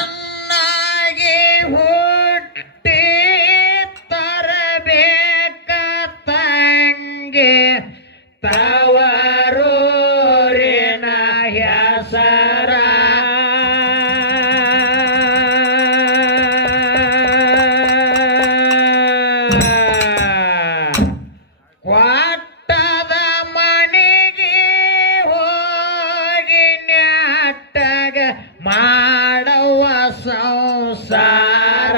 ಹೆಣ್ಣಾಗಿ ಹುಟ್ಟಿ ತರಬೇಕ ತಂಗೆ ತವರೂರಿನ ಹೆಸರ ಕ್ವಾಟದ ಮನೆಗೆ ಹೋಗಿ ನೆಟ್ಟಗ ಮಾಡುವ ಸಂಸಾರ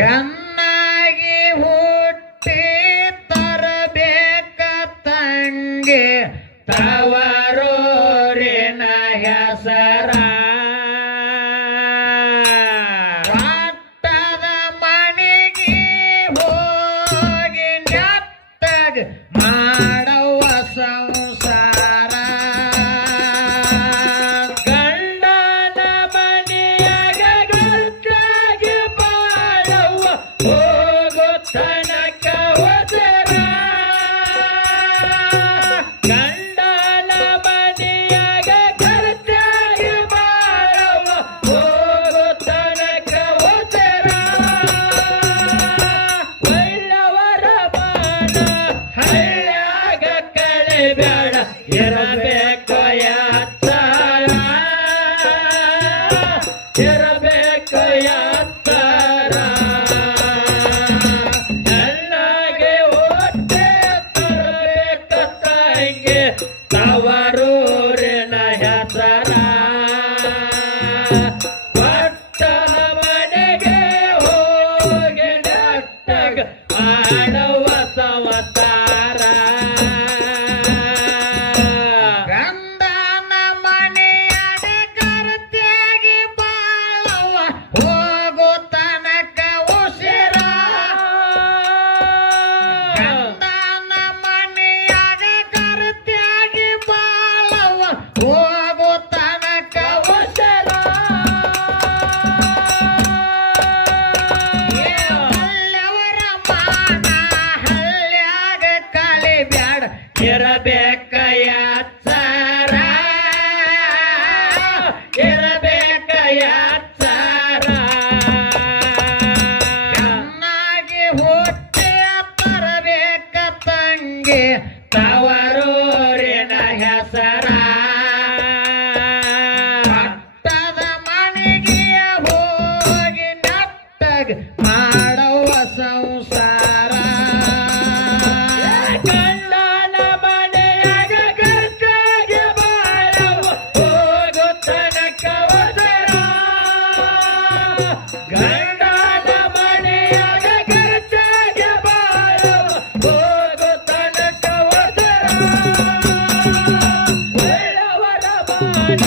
ಹೆಣ್ಣಾಗಿ ಹುಟ್ಟಿ ತರಬೇಕ ತಂಗೆ ತವರೂರಿನ ಹೆಸರ ಕ್ವಾಟದ ಮನೆಗೆ ಹೋಗಿ ನೆಟ್ಟಗ ಮಾಡುವ ಸಂಸಾರ ಗಂಡನ ಮನೆಯಾಗ ಗಟ್ಟಾಗಿ ಬಾಳುವ ಹೋಗೋ ತನಕ ಹೋದರ ಗಂಡನ ಮನೆಯಾಗ ಗಟ್ಟಾಗಿ ಬಾಳುವ ಹೋಗೋ ತನಕ ಹೋದರ ಒಳ್ಳವರ ಬಾಣ ಹಳ್ಳ್ಯಾಗ ಕಳಿಬೇಡ ಇರಬೇಕು ಯಾತ್ತರ ಇರಬೇಕು ಯಾತ್ತರ ಹೆಣ್ಣಾಗಿ ಹೊಟ್ಟೆ ತರಬೇಕ ತಂಗೆ ತವರೂರಿನ ಹೆಸರ ಕೊಟ್ಟನ ಮನೆಗೆ ಹೋಗಿ ನೆಟ್ಟಗ ಮಾಡುವ ಸಂಸಾರ ಗಂಡನ ಮನೆಯಾಗ ಕರತೆಯಾಗಿ ಬಾಳುವ ಹೋಗೋ ತನಕ ಉಸಿರ ಗಂಡನ ಮನೆಯಾಗ ಕರತೆಯಾಗಿ ಬಾಳುವ ಹೋಗೋ ತನಕ ಉಸಿರ ಹಳ್ಳಿಯವರ ಮಾನ ಹಳ್ಳ್ಯಾಗ ಕಳಿಬ್ಯಾಡ ಇರಬೇಕ ಯಾತ್ಸರ ಇರಬೇಕ ಯಾತ್ಸರ ಚೆನ್ನಾಗಿ ಹೊಟ್ಟೆ ತರಬೇಕ ತಂಗೆ ತವರೂರಿನ ಹೆಸರ ಪಟ್ಟದ ಮನೆಗೆ ಹೋಗಿ ನೆಟ್ಟಗ ಮಾಡುವ ಸಂಸಾರ ಗಂಡನ ಮನೆಯಾಗ ಗಟ್ಟಾಗಿ ಬಾಳುವ ಹೋಗೋ ತನಕ ಹೋದರ ಗಂಡನ ಮನೆಯಾಗ ಗಟ್ಟಾಗಿ ಬಾಳುವ ಹೋಗೋ ತನಕ ಹೋದರ ಒಳ್ಳವರ ಬಾಣ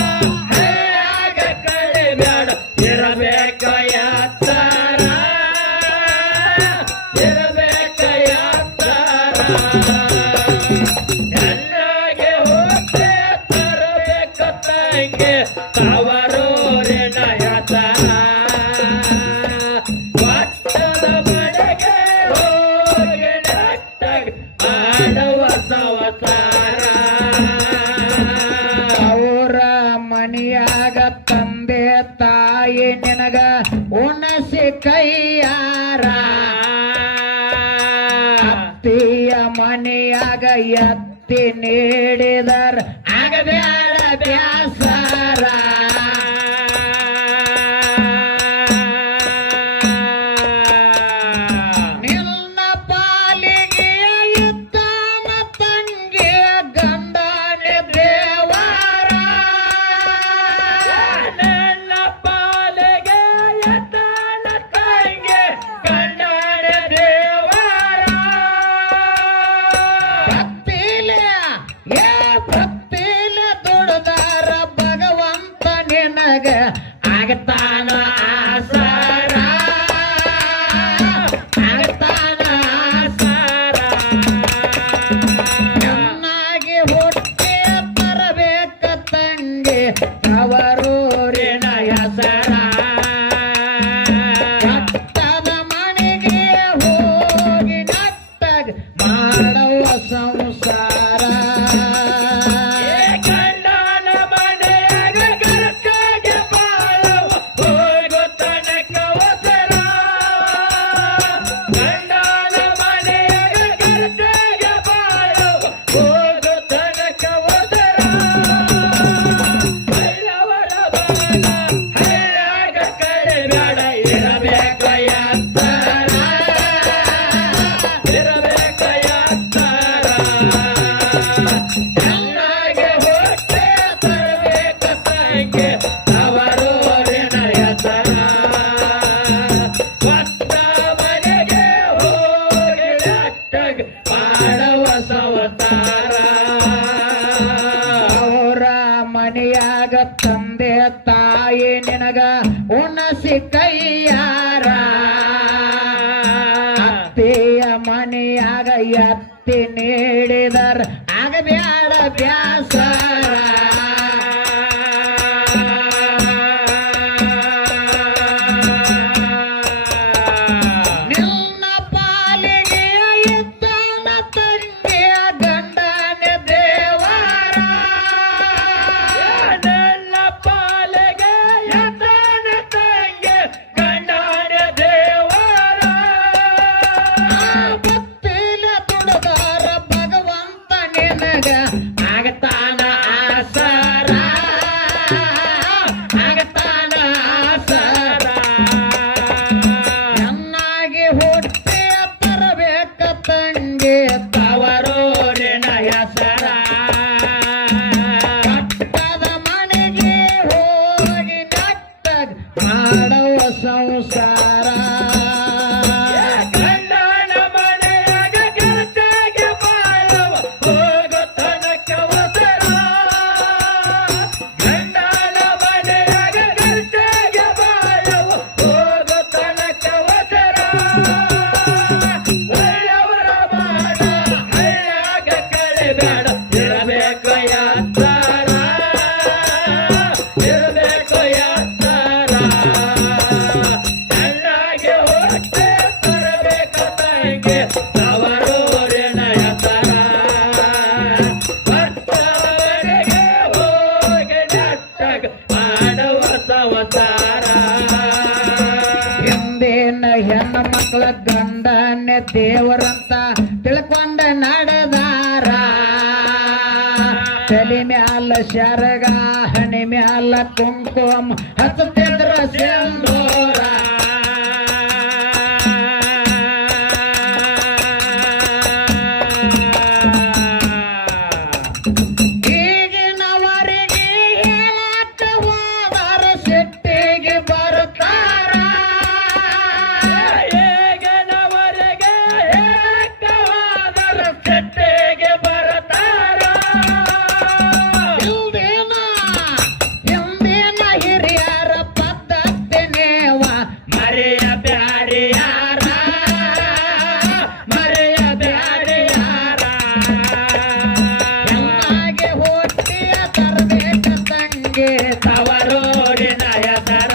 ಹಳ್ಳ್ಯಾಗ ಕಳಿಬೇಡ ಇರಬೇಕ ಯಾತ್ತರ ಇರಬೇಕ ಯಾತ್ತರ ಹೆಣ್ಣಾಗಿ ಹೊಟ್ಟೆ ತರಬೇಕ ತಂಗೆ ತವರೂರಿನ ಹೆಸರ ಕೊಟ್ಟನ ಮನೆಗೆ ಹೋಗಿ ನೆಟ್ಟಗ ಮಾಡುವ ಸಂಸಾರ ಅವರ ಮನೆಯಾಗ ತಂದೆ ತಾಯಿ ನಿನಗ ಉಣಸಿ ಕೈಯಾರ ಅತ್ತಿಯ ಮನೆಯಾಗ ಎತ್ತಿ ನೀಡಿದರ ಆಗಬೇಡ ಬ್ಯಾಸರ ನಿನ್ನ ಪಾಲಿಗೆ ಇದ್ದಾನ ತಂಗಿ ಗಂಡನ ದೇವರ ನನ್ನ ಪಾಲಿಗೆ ಇದ್ದಾನ ತಂಗಿ ಗಂಡನ ದೇವರ ಭಕ್ತಿಲೆ ದುಡ್ದಾರ ಮನೆಯಾಗ ಎತ್ತಿ ನೀಡಿದರ ಆಗಬ್ಯಾಡ ಬ್ಯಾಸರ ನಿನ್ನ ಪಾಲಿಗೆ ಇದ್ದಾನ ತಂಗಿಯ ಗಂಡನ ದೇವರ ನನ್ನ ಪಾಲಿಗೆ ಇದ್ದಾನ ತಂಗಿ ಗಂಡನ ದೇವರ ಭಕ್ತಿಲ ದುಡದಾರ ಭಗವಂತ ನಿನಗ ಆಗತಾನ ಆಸರ ಆಗತಾನ ಆಸರ ಚೆನ್ನಾಗಿ ಹುಟ್ಟಿ ತರಬೇಕ ತಂಗಿ ತವರೂರಿನ ಹೆಸರ ಕಟ್ಟದ ಮನೆಗೆ ಹೋಗಿ ನಟ್ಟಗ ಮಾಡುವ ಸಂಸಾರ ಗಂಡನ ಮನೆಯಾಗ ಗೆಳತಿಗೆ ಬಾಳುವ ಹೋಗೋ ತನಕ ಒಸರ ಗಂಡನ ಮನೆಯಾಗ ಗೆಳತಿಗೆ ಬಾಳುವ ಹೋಗೋ ತನಕ ಒಸರ ಒಳ್ಳೆಯವರ ಮಾಡ ಹಳ್ಳ್ಯಾಗ ಕಳಿಬೇಡ ಇರಬೇಕು ಯಾತರ ಇರಬೇಕು ಯಾತರ ಚೆನ್ನಾಗಿ ಹೊಟ್ಟೆ ತರಬೇಕ ತಂಗಿ ತವರೂರಿನ ಹೆಸರ ಭಕ್ತವರಿಗೆ ಹೋಗಿ ನಟ್ಟಗ ಮಾಡುವ ಸಂಸಾರ ಹಿಂದಿನ ಹೆಣ್ಣು ಮಕ್ಕಳ ಗಂಡನೇ ದೇವರಂತ ತಿಳ್ಕೊಂಡ ನಡೆದಾರ ತಲೆ ಮ್ಯಾಲ ಶರಗ ಹಣೆ ಮ್ಯಾಲ ಕುಂಕುಮ ಹಚ್ಚತಿದ್ರ ಸಿಂಧೂರ ಈಗಿನವರಿಗೆ ಹೇಳಕ್ಕ ಹೋದರ ಸಿಟ್ಟಿಗೆ ಬರ್ತಾರ ಈಗಿನವರಿಗೆ ಹೇಳಕ್ಕ ಹೋದರ ಸಿಟ್ಟಿಗೆ ಬರ್ತಾರ ಹಿಂದಿನ ಹಿರಿಯರ ಪದ್ಧತಿ ನೇವ ಮರೆಯ ಬ್ಯಾರಿಯಾರ ಮರೆಯ ಬ್ಯಾರಿಯಾರ ಚೆನ್ನಾಗಿ ಹುಟ್ಟಿಯ ತರಬೇಕ ತಂಗಿ ತವರೂರಿನ ಹೆಸರ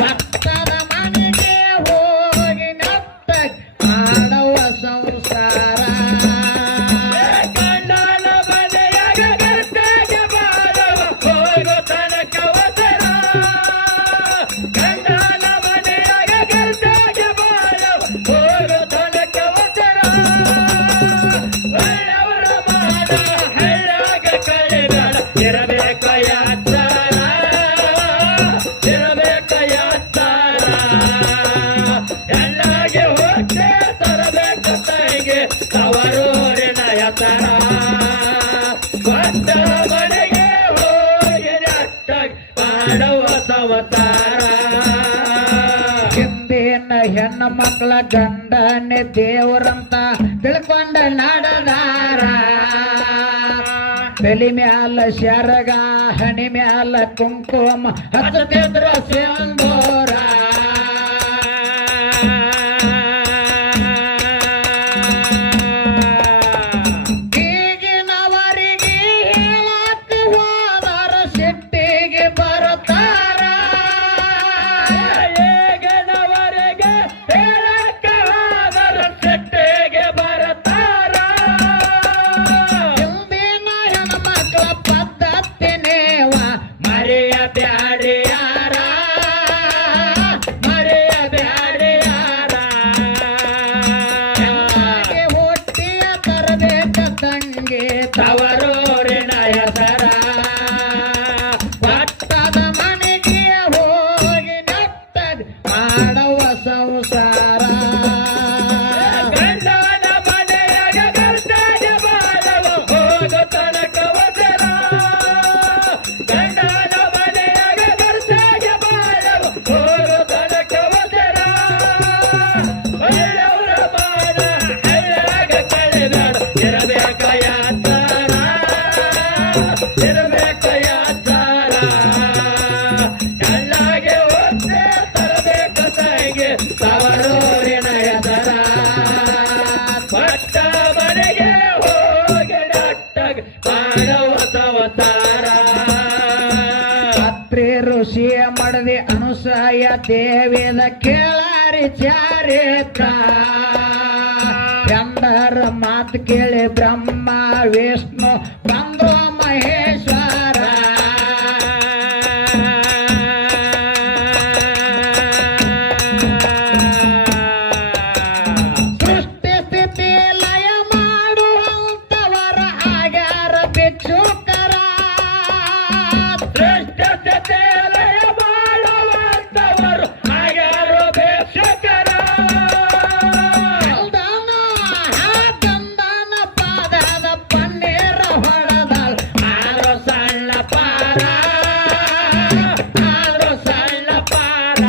ಭಕ್ತರ ಮನೆಗೆ ಹೋಗಿ ನಟ್ಟಗ ಮಾಡುವ ಸಂಸಾರ ಗಂಡನ ಮನೆಯಾಗ ಗೆಳತಿಗೆ ಬಾಳುವ ಹೋಗೋ ತನಕ ಒಸರ ಗಂಡನ ಮನೆಯಾಗ ಗೆಳತಿಗೆ ಬಾಳುವ ಹೋಗೋ ತನಕ ಒಸರ ಒಳ್ಳೆಯವರ ಮಾಡ ಹಳ್ಳ್ಯಾಗ ಕಳಿಬೇಡ ಇರಬೇಕ ಯಾತರ ಇರಬೇಕ ಯಾತರ ಎಲ್ಲಾಗೆ ಹೊಟ್ಟೆ ತರಬೇಕ ತಂಗಿ ತವರೂರಿನ ಹೆಸರ ಭಕ್ತ ಮನೆಗೆ ಹೋಗಿ ನಟ್ಟಗ ಮಾಡುವ ಸಂಸಾರ ಹಿಂದಿನ ಹೆಣ್ಣು ಮಕ್ಕಳ ಗಂಡನೇ ದೇವರಂತ ತಿಳ್ಕೊಂಡ ನಡೆದಾರ ತಲೆ ಮ್ಯಾಲ ಶರಗ ಹಣೆ ಮ್ಯಾಲ ಕುಂಕುಮ ಹಚ್ಚತಿದ್ರ ಸಿಂಧೂರ ಈಗಿನವರಿಗೆ ಹೇಳಕ್ಕ ಹೋದರ ಸಿಟ್ಟಿಗೆ ಬರ್ತಾರ ಈಗಿನವರಿಗೆ ಹೇಳಕ್ಕ ಹೋದರ ಸಿಟ್ಟಿಗೆ ಬರ್ತಾರ ಹಿಂದಿನ ಹೆಣ್ಮಕ್ಳ ಪದ್ಧತಿ ನೇವ ಮರೆಯ ಬ್ಯಾರಿಯಾರ ಮರೆಯ ಬ್ಯಾರಿಯಾರ ಚೆನ್ನಾಗಿ ಹುಟ್ಟಿಯ ತರಬೇಕ ತಂಗಿ ತವರೂರಿನ ಹೆಸರ ಪಟ್ಟದ ಮನೆಗೆ ಹೋಗಿ ನಟ್ಟಗ ಮಾಡುವ ಸಂಸಾರ ಗಂಡನ ಮನೆಯಾಗ ಗೆಳತಿಗೆ ಬಾಳುವ ಹೋಗೋ ತನಕ ಒಸರ ಗಂಡನ ಮನೆಯಾಗ ಗೆಳತಿಗೆ ಬಾಳುವ ಹೋಗೋ ತನಕ ಒಸರ ಒಳ್ಳೆಯವರ ಮಾಡ ಹಳ್ಳ್ಯಾಗ ಕಳಿಬೇಡ ಇರಬೇಕ ಯಾತರ ಇರಬೇಕ ಯಾತರ ಚೆನ್ನಾಗಿ ಹೊಟ್ಟೆ ತರಬೇಕ ತಂಗಿ ತವರು ದೇವಿದ ಕೇಳಾರಿ ಚಾರಿತ್ರ ಚಂದರ ಮಾತು ಕೇಳಿ ಬ್ರಹ್ಮ ವಿಷ್ಣು ಬಂದ್ರು ಮಹೇಶ್ವರ ಸೃಷ್ಟಿ ಸ್ಥಿತಿ ಲಯ ಮಾಡುವಂತವರ ಆಗ್ಯಾರ ಭಿಕ್ಷುಕರ ಸೃಷ್ಟಿ ಲಯ ಮಾಡುವಂತವರು ಆಗ್ಯಾರು ಭಿಕ್ಷುಕರ ಚಂದನ ಪಾದದ ಪನ್ನೀರ ಹೊಡೆದಲ್ ಆರು ಸಣ್ಣ ಪಾರ ಆರು ಸಣ್ಣ ಪಾರ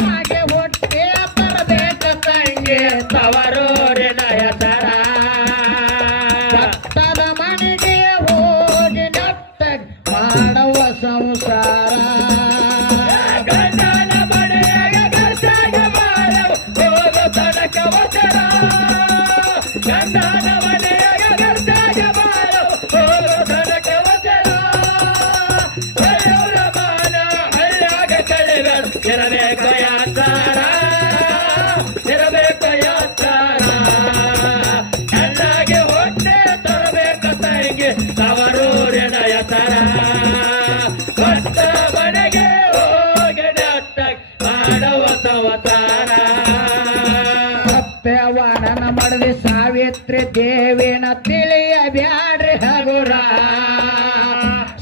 ಹಾಗೆ ಹೊಟ್ಟೆ ಬರಬೇಕು ತಂಗಿ ತವರೂರಿನ ಹೆಸರ ಭಕ್ತದ ಮನೆಗೆ ಹೋಗಿ ನಟ್ಟ ಮಾಡುವ ಸಂಸಾರ ಗಂಡನ ಮನೆಯಾಗ ಗರ್ಜಾಗ ಮಾಡವು ಹೋಗು ತನಕ ವಚನ ಗಂಡನ ಮನೆಯಾಗ ಗರ್ಜಾಗ ಮಾಡವು ಹೋಗು ತನಕ ವಚನ ಹಳ್ಳಿಯವರ ಮಾನ ಹಳ್ಳಿಯಾಗ ಕಳಿಗಳು ಇರಬೇಕು ಯಾಚಾರ ಇರಬೇಕು ಯಾಚಾರ ಚೆನ್ನಾಗಿ ಹೊಟ್ಟೆ ತರಬೇಕು ತಂಗಿ ತವರೂರಿನ ಹೆಸರ ಭಕ್ತ ಮನೆಗೆ ಹೋಗಿ ನಟ್ಟ ಮಾಡುವ ಸಂವತಾರ ಸತ್ಯವನನ ಮಡದಿ ಸಾವಿತ್ರಿ ದೇವಿನ ತಿಳಿಯ ಬ್ಯಾಡ್ರಿ ಹಗುರ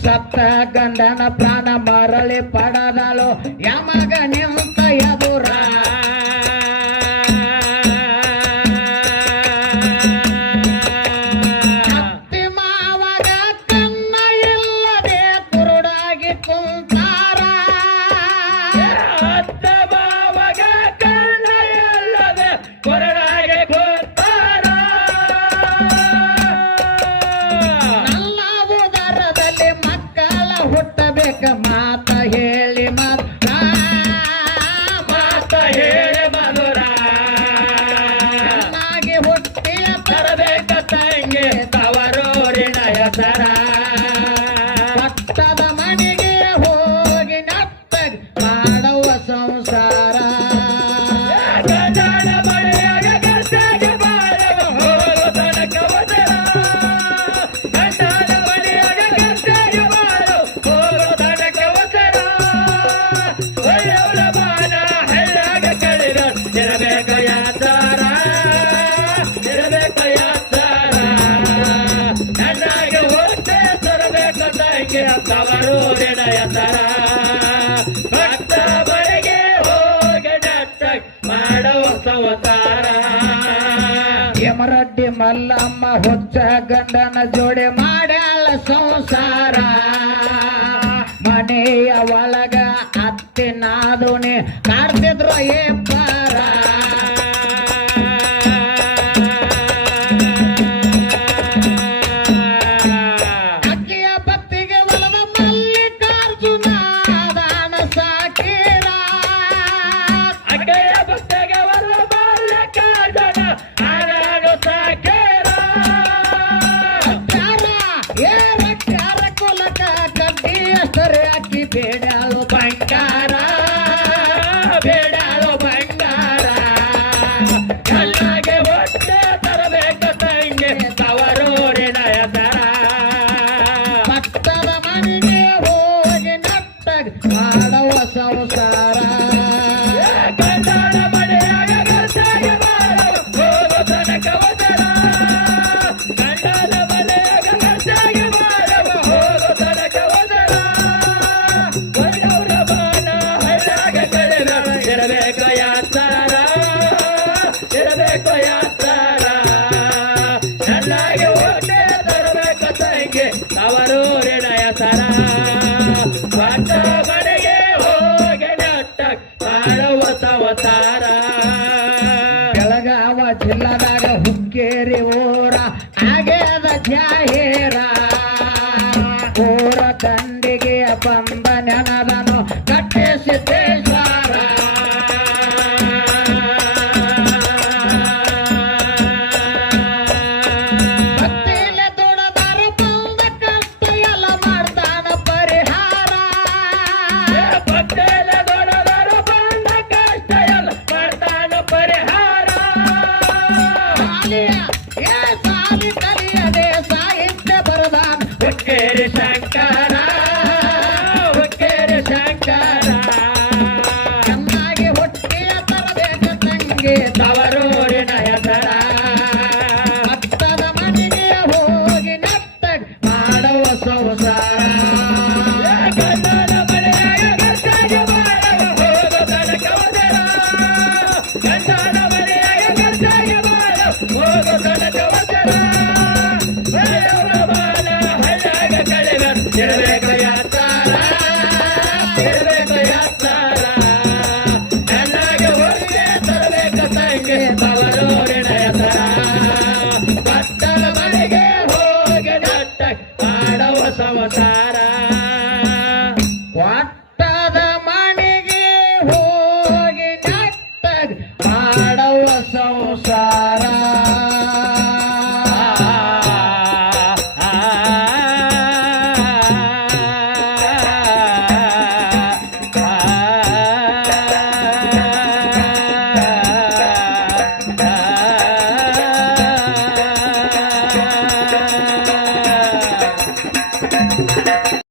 ಸತ್ತ ಗಂಡನ ಪ್ರಾಣ ಮರಳಿ ಪಡದಲು ಯಮಗ ನಿಂತ ಎದುರ ಅತ್ತಿ ಮಾವಗ ಕನ್ನ ಇಲ್ಲದೆ ಕುರುಡಾಗಿ ಕುಂತಾರ ಅತ್ತ ಬಾವಾಗ ಕರ್ಣ ಎಲ್ಲದೆ ಕೊರಡಾಗೆ ಕೂತಾರ ನನ್ನ ಉದರದಲ್ಲಿ ಮಕ್ಕಳ ಹುಟ್ಟಬೇಕ ಮಾತ ಹೇಳಿ ಮಾತ ಮಾತ ಹೇಳಿ ಮಧುರ ಚೆನ್ನಾಗಿ ಹುಟ್ಟಿಯ ತರಬೇಕ ತಂಗಿ ತವರೂರಿನ ಹೆಸರ ಭಕ್ತದ ಮನೆಗೆ ಹೋಗಿ ನಟ್ಟ ಮಾಡುವ ಸಂಸಾರ ಗಂಡನ ಮನೆಯಾಗ ಗರ್ಜಾಗ ಮಾಡವು ಹೋಗು ತನಕ ವಚನ ಗಂಡನ ಮನೆಯಾಗ ಗರ್ಜಾಗ ಮಾಡವು ಹೋಗು ತನಕ ವಚನ ಒಳ್ಳೆಯವರ ಮಾನ ಹಳ್ಳಿಯಾಗ ಕಳಿಗಳು ಇರಬೇಕು ಯಾಚಾರ ಇರಬೇಕು ಯಾಚಾರ ಚೆನ್ನಾಗಿ ಹೊಟ್ಟೆ ತರಬೇಕು ತಂಗಿ ತವರೂರಿನ ಹೆಸರ ಭಕ್ತ ಮನೆಗೆ ಹೋಗಿ ನಟ್ಟ ಮಾಡುವ ಸಂವತಾರ ಯಮರಡ್ಡಿ ಮಲ್ಲಮ್ಮ ಹುಚ್ಚ ಗಂಡನ ಜೋಡಿ ಮಾಡ್ಯಾಳ ಸಂಸಾರ ಮನೆಯ ಒಳಗ ಅತ್ತಿನಾದುನಿ ಕಾಡ್ತಿದ್ರು ಏ ಪಾರ ಅಕ್ಕಿಯ ಬತ್ತಿಗೆ ಒಲದ ಮಲ್ಲಿಕಾರ್ಜುನ ದಾನ ಸಾಕಿರ ಅಗ್ಗೆಯ ಭಕ್ತಗೆ ವರ ಮಲ್ಲಿಕಾರ್ಜುನ ಆಗಾಡು ಸಾಕೇರ ಚಾರ ಏರಕ್ಕಾರ ಕುಲಕ ಕಡ್ಡಿ ಅಷ್ಟರೆ ಅಕ್ಕಿ ಬೇಡಾಳು ಬಂಗಾರ ಬೇಡಾಳು ಬಂಗಾರ ಚೆನ್ನಾಗಿ ಹೊಟ್ಟೆ ತರಬೇಕು ತಂಗಿ ತವರೂರಿನ ಹೆಸರ ಭಕ್ತದ ಮನೆಗೆ ಹೋಗಿ ನಟ್ಟ ಮಾಡುವ ಸಂಸಾರ ಗಂಡನ ಮನೆಯಾಗ ಗರ್ಜಾಗ ಮಾಡವು ಹೋಗು ತನಕ ವಚನ ಗಂಡನ ಮನೆಯಾಗ ಗರ್ಜಾಗ ಮಾಡವು ಹೋಗು ತನಕ ವಚನ ಒಳ್ಳೆಯವರ ಮಾನ ಹಳ್ಳಿಯಾಗ ಕಳಿಗಳು ಇರಬೇಕು ಯಾಚಾರ ಇರಬೇಕು ಯಾಚಾರ ಚೆನ್ನಾಗಿ ಹೊಟ್ಟೆ ತರಬೇಕು ತಂಗಿ ತವರೂರಿನ ಹೆಸರ ಭಕ್ತ ಮನೆಗೆ ಹೋಗಿ ನಟ್ಟ ಮಾಡುವ ಸಂವತಾರ ಬೆಳಗಾವ ಜಿಲ್ಲದಾಗ ಹುಕ್ಕೇರಿ ಊರ ಆಗ್ಯದ ಜಾಹೀರ ಊರ ದಂಡಿಗೆ ಬಂದ ನೆನದನು ಕಟ್ಟಿಸಿದ್ದೇಶ್ವರ ಭಕ್ತಿಲೆ ದುಡದಾರ ಬಂದ ಕಷ್ಟ ಎಲ್ಲ ಮಾಡ್ತಾನ ಪರಿಹಾರ ಭಕ್ತೇಲ ತಂಗಿ ತವರೂರಿನ ಹೆಸರ ಅತ್ತದ ಮನೆಗೆ ಹೋಗಿ ನತ್ತ ಮಾಡುವ ಸಂಸಾರ ಗಂಡನ ಮನೆಯಾಗ ಗಂಟಾಗಿ ಬಾಳವ ಹೋಗೋ ತನಕ ಹೋದರ ಗಂಡನ ಮನೆಯಾಗ ಗಂಟಾಗಿ ಬಾಳವ ಹೋಗೋ ತನಕ